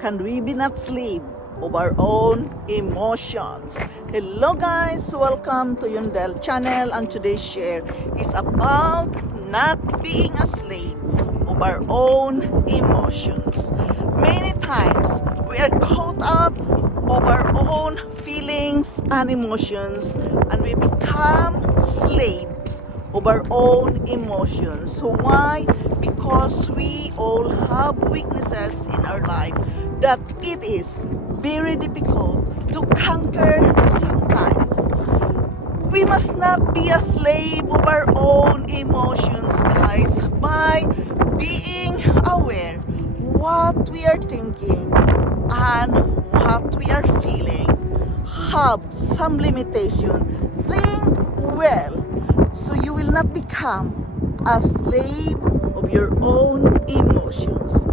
can we be not slave of our own emotions? Hello guys, welcome to Yundel channel, and today's share is about not being a slave of our own emotions. Many times we are caught up of our own feelings and emotions, and we become slaves of our own emotions. So why? Because we all have weaknesses in our life that it is very difficult to conquer sometimes. We must not be a slave of our own emotions, guys, by being aware what we are thinking and what we are feeling. Have some limitation. Think well, so you will not become a slave of your own emotions.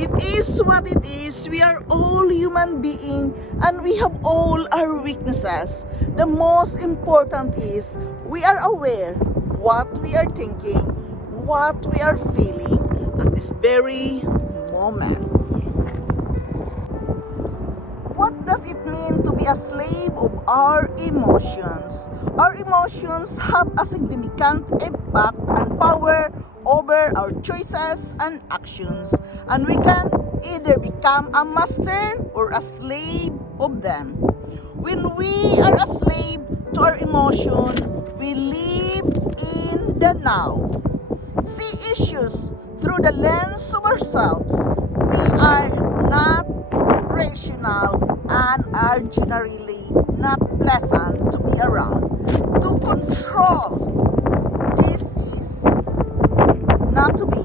It is what it is. We are all human beings and we have all our weaknesses. The most important is we are aware what we are thinking, what we are feeling at this very moment. What does it mean to be a slave of our emotions? Our emotions have a significant impact and power over our choices and actions, and we can either become a master or a slave of them. When we are a slave to our emotion, we live in the now. See issues through the lens of ourselves. We are not rational and are generally not pleasant to be around. To control, this is not to be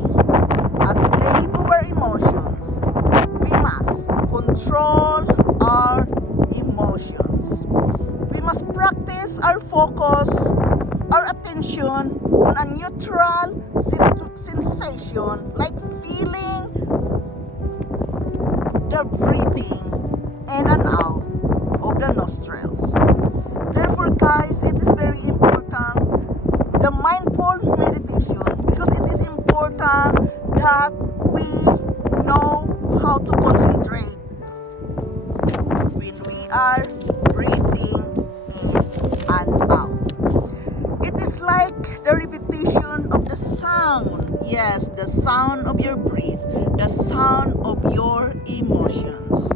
a slave of our emotions. We must control our emotions. We must practice our focus, our attention on a neutral sensation like feeling the breathing in and out of the nostrils. Therefore, guys, it is very important, the mindful meditation, because it is important that we know how to concentrate when we are breathing in and out. It is like the repetition of the sound. Yes, the sound of your breath, the sound of your emotions.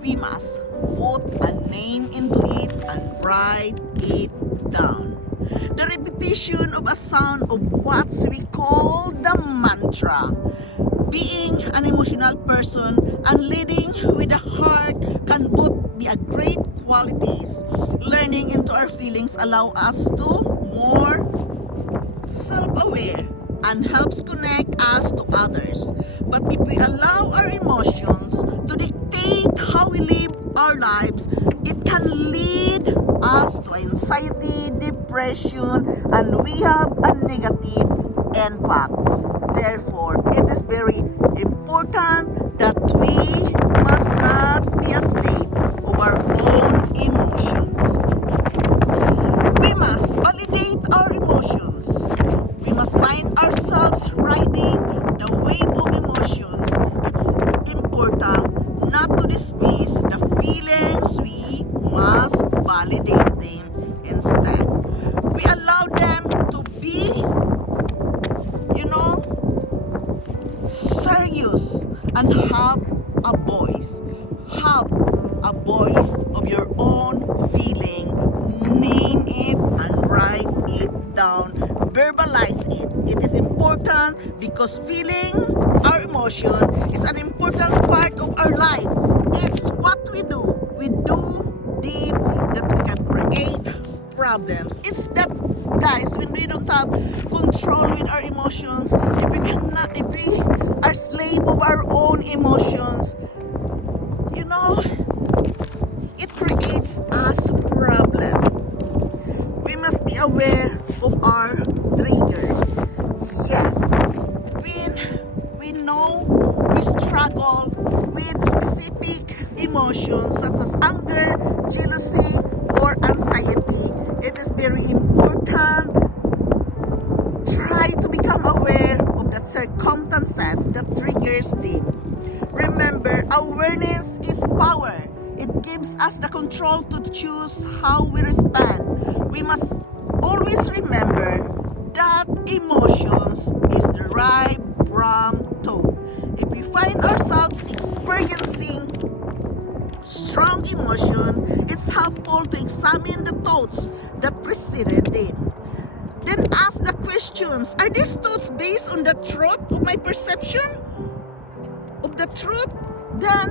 We must put a name into it and write it down. The repetition of a sound of what we call the mantra. Being an emotional person and leading with the heart can both be a great qualities. Learning into our feelings allow us to more self-aware and helps connect us to others. But if we allow our emotions to dictate how we live our lives, it can lead us to anxiety, depression, and we have a negative impact. Therefore, it is very important that we must not be a slave of our own emotions. We must validate our emotions. We must find ourselves riding the wave of emotions. It's important not to dismiss the feelings. We must validate them instead. We allow them to be, serious and have a voice. Have a voice of your own feeling. Name it and write it down. Verbalize it. It is important because feeling our emotion is an important part of our life. It's what we do. We do deem that we can create problems. It's that, guys, when we don't have control with our emotions, if we are slave of our own emotions, it creates us problem. We must be aware of our triggers. Yes, when we know we struggle with specific emotions such as anger, jealousy, or anxiety, it is very important. Try to become aware of the circumstances that triggers them. Remember, awareness is power. It gives us the control to choose how we respond. We must always remember that emotions is derived from thought. If we find ourselves experiencing strong emotion, it's helpful to examine the thoughts that preceded them. Then ask the questions, are these thoughts based on the truth of my perception of the truth? Then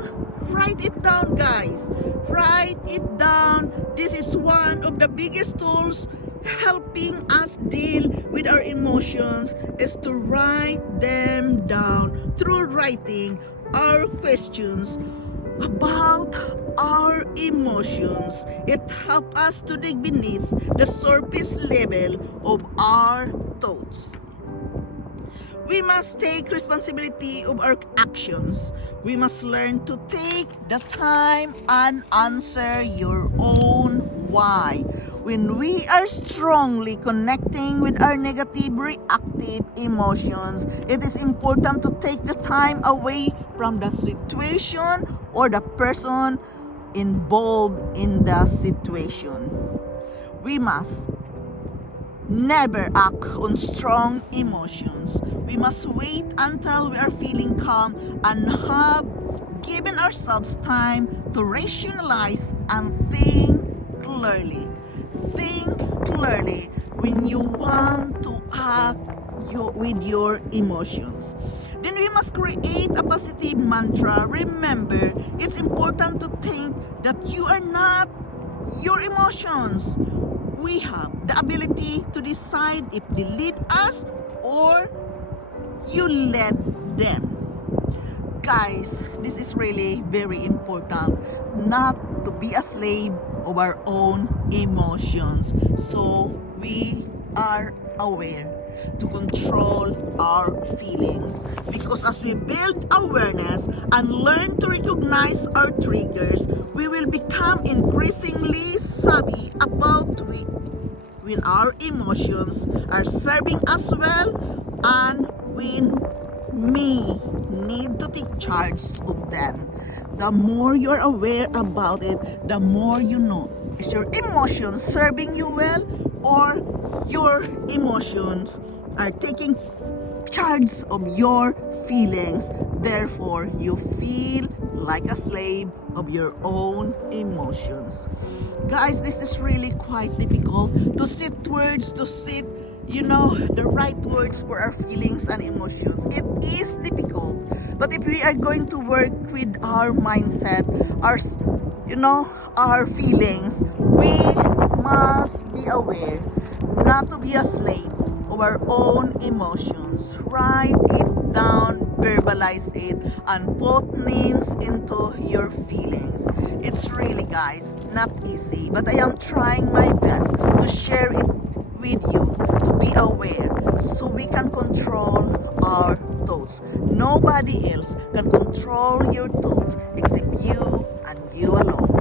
write it down, guys. Write it down. This is one of the biggest tools helping us deal with our emotions, is to write them down. Through writing our questions about our emotions, it helps us to dig beneath the surface level of our thoughts. We must take responsibility of our actions. We must learn to take the time and answer your own why. When we are strongly connecting with our negative reactive emotions, it is important to take the time away from the situation or the person involved in the situation. We must never act on strong emotions. We must wait until we are feeling calm and have given ourselves time to rationalize and think clearly. Think clearly when you want to act with your emotions. Then we must create a positive mantra. Remember, it's important to think that you are not your emotions. We have the ability to decide if they lead us or you led them. Guys, this is really very important, not to be a slave of our own emotions. So we are aware to control our feelings, because as we build awareness and learn to recognize our triggers, we will become increasingly savvy about when our emotions are serving us well and when we need to take charge of them. The more you're aware about it, the more you know. Is your emotions serving you well, or your emotions are taking charge of your feelings? Therefore, you feel like a slave of your own emotions. Guys, this is really quite difficult to set words, to set the right words for our feelings and emotions. It is difficult, but if we are going to work with our mindset, our feelings, we must be aware not to be a slave of our own emotions. Write it down, verbalize it, and put names into your feelings. It's really, guys, not easy, but I am trying my best to share it with you, to be aware, so we can control our thoughts. Nobody else can control your thoughts except you and you alone.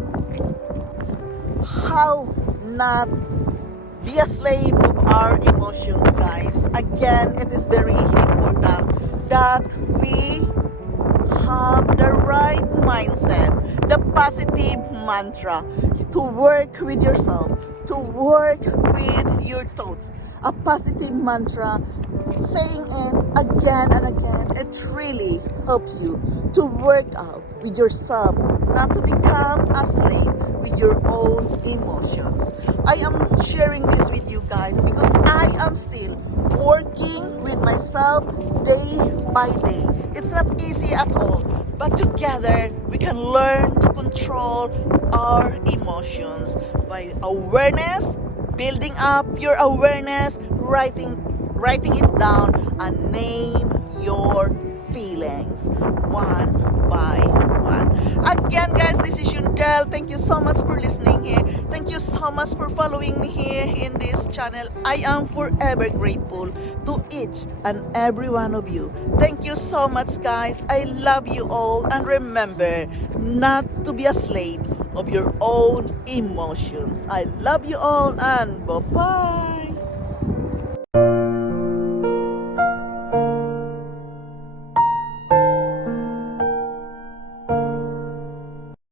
How not be a slave of our emotions, guys? Again, it is very important that we have the right mindset, the positive mantra, to work with yourself, to work with your thoughts. A positive mantra, saying it again and again, it really helps you to work out with yourself, not to become a slave with your own emotions. I am sharing this with you guys because I am still working with myself day by day. It's not easy at all, but together we can learn to control our emotions by awareness, building up your awareness, writing it down, and name your feelings one by one. Again, guys, this is Yundel. Thank you so much for listening here. Thank you so much for following me here in this channel. I am forever grateful to each and every one of you. Thank you so much, guys. I love you all, and remember not to be a slave of your own emotions. I love you all, and bye-bye.